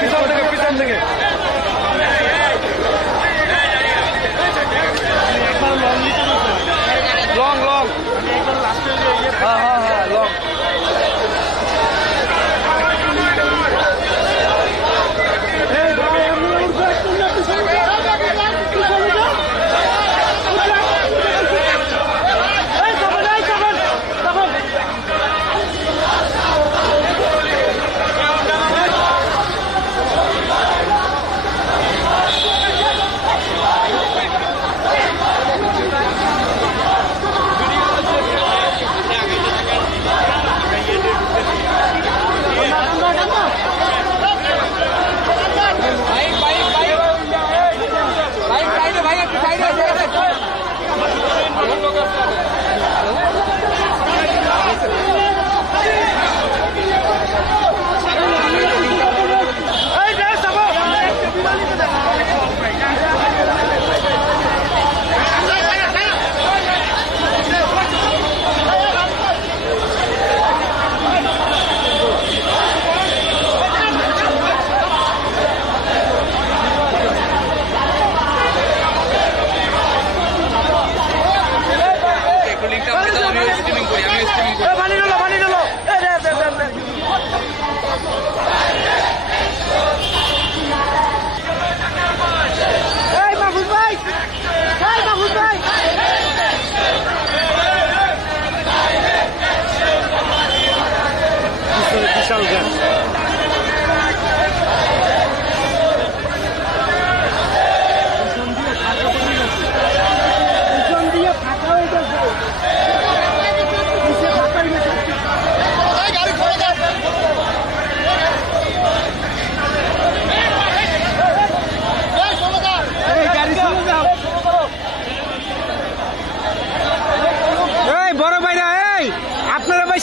পিছন থেকে long long হ্যাঁ লং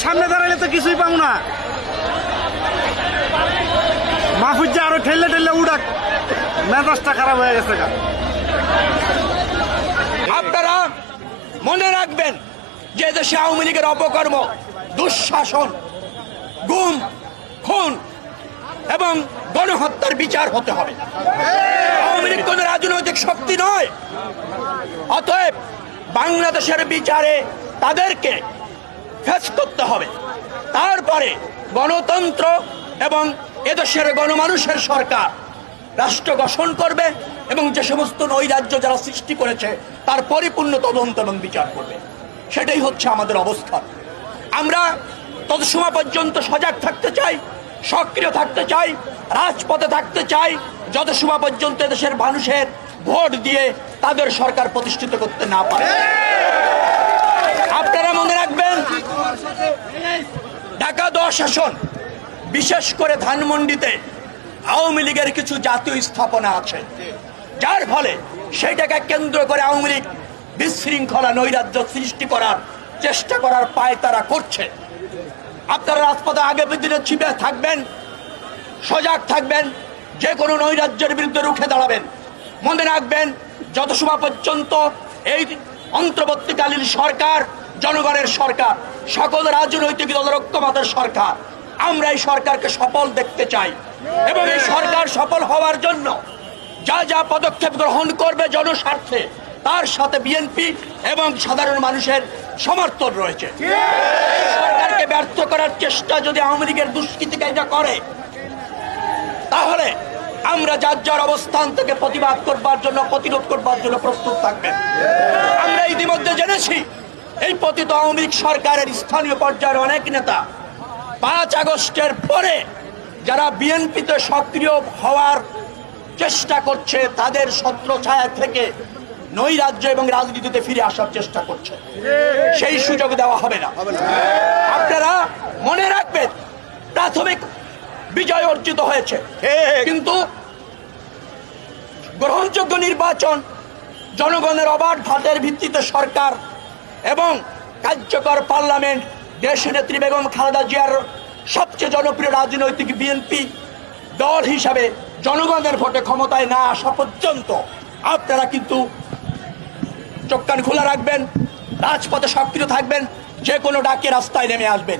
সামনে দাঁড়ালে তো কিছুই পাবো না। মাহফুজ আরো ঠেললে ঠেললে উড়াক, মেজাজটা খারাপ হয়ে গেছে। আপনারা মনে রাখবেন যে দেশে আওয়ামী লীগের অপকর্ম, দুঃশাসন, গুম, খুন এবং গণহত্যার বিচার হতে হবে। আওয়ামী লীগ কোন রাজনৈতিক শক্তি নয়। অতএব বাংলাদেশের বিচারে তাদেরকে ফেস করতে হবে। তারপরে গণতন্ত্র এবং এদেশের গণমানুষের সরকার রাষ্ট্র গঠন করবে এবং যে সমস্ত নৈরাজ্য যারা সৃষ্টি করেছে তার পরিপূর্ণ তদন্ত এবং বিচার করবে। সেটাই হচ্ছে আমাদের অবস্থান। আমরা তত সময় পর্যন্ত সজাগ থাকতে চাই, সক্রিয় থাকতে চাই, রাজপথে থাকতে চাই, যত সময় পর্যন্ত দেশের মানুষের ভোট দিয়ে তাদের সরকার প্রতিষ্ঠিত করতে না পারে। আপনারা মনে রাখবেন, ঢাকা 10 আসন, বিশেষ করে ধানমন্ডিতে আওয়ামী লীগের কিছু জাতীয় স্থাপনা আছে, যার ফলে সেইটাকে কেন্দ্র করে আওয়ামী লীগ বিশৃঙ্খলা, নৈরাজ্য সৃষ্টি করার চেষ্টা করার পায় তারা করছে। আপনারা রাজপথে আগামী দিনে ছিপে থাকবেন, সজাগ থাকবেন, যে কোনো নৈরাজ্যের বিরুদ্ধে রুখে দাঁড়াবেন। মনে রাখবেন, যত সময় পর্যন্ত এই অন্তর্বর্তীকালীন সরকার জনগণের সরকার, সকল রাজনৈতিক দলের ঐক্যমতের সরকার, আমরা এই সরকারকে সফল দেখতে চাই এবং এই সরকার সফল হওয়ার জন্য যা যা পদক্ষেপ গ্রহণ করবে জনস্বার্থে, তার সাথে বিএনপি এবং সাধারণ মানুষের সমর্থন রয়েছে। সরকারকে ব্যর্থ করার চেষ্টা যদি আওয়ামী লীগের দুষ্কৃতিকারীরা করে, তাহলে আমরা যার যার অবস্থান থেকে প্রতিবাদ করবার জন্য, প্রতিরোধ করবার জন্য প্রস্তুত থাকবেন। আমরা ইতিমধ্যে জেনেছি এই পতিত আওয়ামী লীগ সরকারের স্থানীয় পর্যায়ের অনেক নেতা 5 আগস্টের পরে যারা বিএনপিতে সক্রিয় হওয়ার চেষ্টা করছে, তাদের ছত্রছায়া থেকে নৈরাজ্য এবং রাজনীতিতে ফিরে আসার চেষ্টা করছে। সেই সুযোগ দেওয়া হবে না। আপনারা মনে রাখবেন, প্রাথমিক বিজয় অর্জিত হয়েছে, কিন্তু গ্রহণযোগ্য নির্বাচন, জনগণের অবাধ ভোটের ভিত্তিতে সরকার এবং কার্যকর পার্লামেন্ট, দেশনেত্রী বেগম খালেদা জিয়ার সবচেয়ে জনপ্রিয় রাজনৈতিক বিএনপি দল হিসাবে জনগণের ভোটে ক্ষমতায় না আসা পর্যন্ত আপনারা কিন্তু চোখ কান খোলা রাখবেন, রাজপথে সক্রিয় থাকবেন, যে কোনো ডাকে রাস্তায় নেমে আসবেন।